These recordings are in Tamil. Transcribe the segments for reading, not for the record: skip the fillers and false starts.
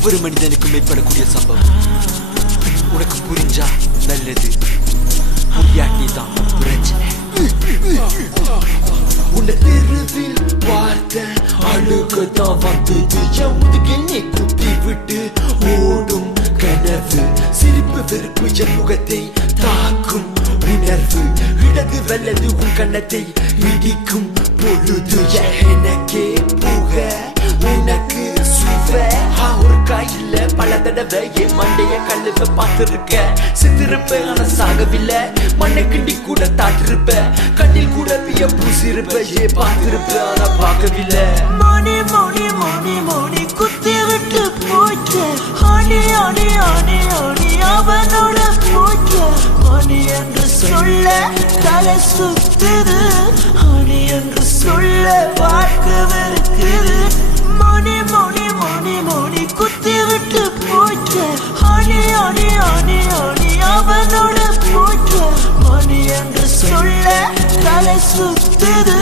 ஒவ்வொரு மனிதனுக்கும் ஏற்படக்கூடிய சம்பவம். உனக்கு புரிஞ்சா நல்லது, புரியாட்டி தான் பிரச்சனை. உன்னை தெருவில் பார்த்த அழுகதான் வந்தது, என் முதுகினை குத்தி விட்டு ஓடும் கனவு. சிரிப்பு வெறுப்பு என் முகத்தை தாக்கும் உணர்வு. இடது வல்லது உன் கண்ணத்தை இடிக்கும் பொழுது. எனக்கே புக உனக்கு சுவ. ஒரு காயில்ல பல தடவை என் மண்டைய கழுவ பார்த்திருக்க. சித்திருப்ப ஆனா சாகவில்லை, மண்ணை கிண்டி கூட தாட்டிருப்ப. கண்ணில் கூட விய பூசிருப்ப, பார்த்திருப்ப ஆனா பார்க்கவில்லை. மணி மணி மணி மணி குத்தி விட்டு போச்சு. ஆணி ஆணி ஆணி ஆணி அவனோட போச்சு. மணி என்று சொல்ல தலை சுத்துது, ஆணி என்று சொல்ல வாழ்க்கை வெறுக்குது. மணி மணி மணி மணி குத்தி விட்டு போச்சு. ஆணி ஆணி ஆணி ஆணி அவனோட போச்சு. மணி என்று சொல்ல தலை சுத்துது,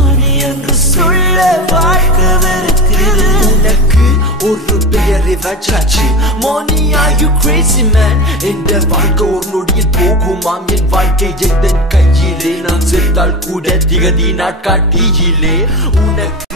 ஆணி என்று சொல்ல வாழ்க்கை வெறுக்குது. உனக்கு ஒரு பெயரை வச்சாச்சு, Money are you crazy man? இந்த வாழ்க்கை ஒரு நொடியில் போகுமாம். என் வாழ்க்கை எந்த கையிலே, நான் செத்தால் கூட திகதி நாட்காட்டியிலே. உனக்கு